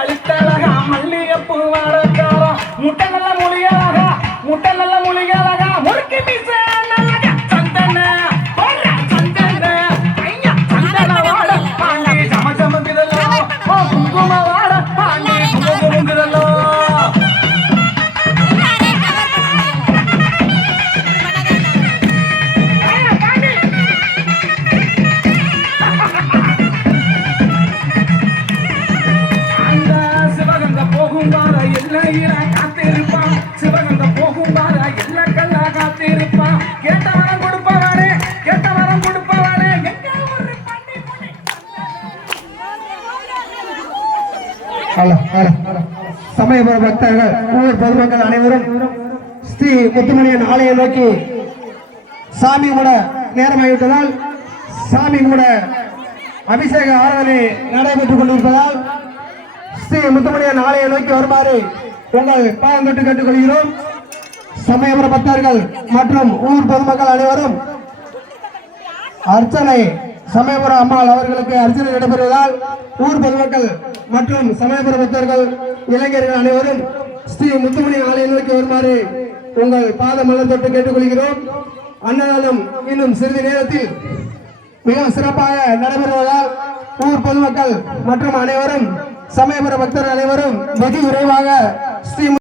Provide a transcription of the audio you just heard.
அழித்தழகா மல்லிகை மல்லியப்பூ வாழக்கார முட்டை காத்திருப்பான் கேட்ட வரம் கேட்ட வரம் ஹலோ ஹலோ சமயபுர பக்தர்கள் ஊர் பொதுமக்கள் அனைவரும் ஸ்ரீ முத்துமணியன் ஆலயம் நோக்கி சாமி கூட நேரமாகிவிட்டதால் சாமி கூட அபிஷேக ஆராதனை நடைபெற்றுக் கொண்டிருப்பதால் ஸ்ரீ முத்துமணியன் ஆலயம் நோக்கி வருமாறு உங்கள் பாதம் தொட்டு கேட்டுக்கொள்கிறோம். சமயபுர பக்தர்கள் மற்றும் ஊர் பொதுமக்கள் அனைவரும் அர்ச்சனை சமயபுர அம்மாள் அவர்களுக்கு அர்ச்சனை நடைபெறுவதால் ஊர் பொதுமக்கள் மற்றும் சமயபுர பக்தர்கள் இளைஞர்கள் அனைவரும் ஸ்ரீ முத்துமணி ஆலயங்களுக்கு வருமாறு உங்கள் பாத மலர் தொட்டு கேட்டுக்கொள்கிறோம். அன்னதானம் இன்னும் சிறிது நேரத்தில் மிக சிறப்பாக நடைபெறுவதால் ஊர் பொதுமக்கள் மற்றும் அனைவரும் சமயபுர பக்தர்கள் அனைவரும் வெகு விரைவாக ஸ்ரீ